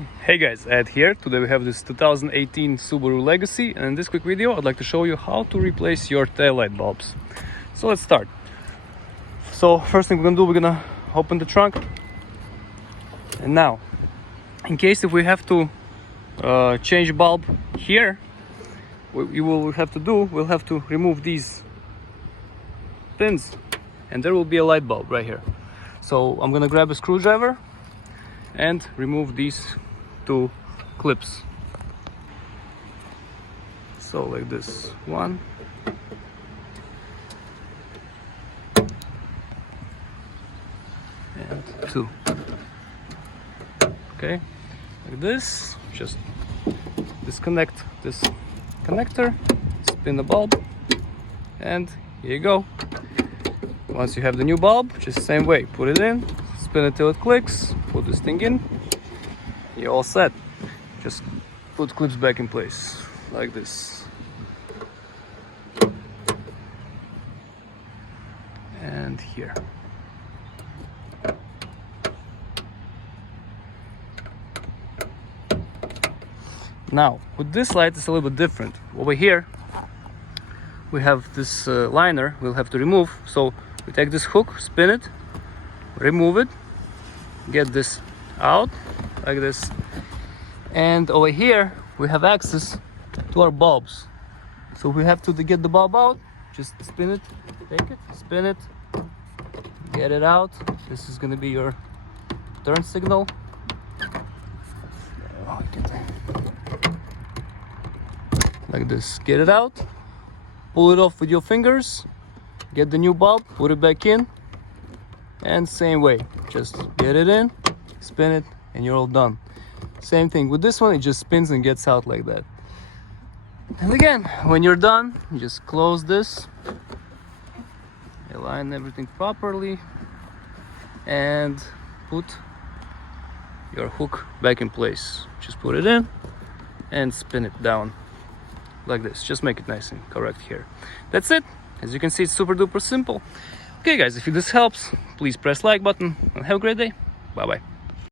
Hey guys, Ed here. Today we have this 2018 Subaru Legacy, and in this quick video I'd like to show you how to replace your taillight bulbs. So let's start. So first thing we're gonna do, we're gonna open the trunk. And now, in case if we have to change bulb here, what we will have to do, we'll have to remove these pins and there will be a light bulb right here. So I'm gonna grab a screwdriver and remove these two clips. So like this, one and two. Okay, like this. Just disconnect this connector, spin the bulb, and here you go. Once you have the new bulb, just the same way, put it in, spin it till it clicks, put this thing in, you're all set. Just put clips back in place like this, and here. Now with this light it's a little bit different. Over here we have this liner we'll have to remove. So we take this hook, spin it, remove it, get this out like this, and over here we have access to our bulbs. So we have to get the bulb out, just spin it, take it, spin it, get it out. This is going to be your turn signal. Like this, get it out, pull it off with your fingers, get the new bulb, put it back in, and same way, just get it in, spin it, and you're all done. Same thing with this one, it just spins and gets out like that. And again, when you're done, you just close this, align everything properly, and put your hook back in place. Just put it in and spin it down like this. Just make it nice and correct here. That's it. As you can see, it's super duper simple. Okay guys, if this helps, please press like button and have a great day. Bye bye.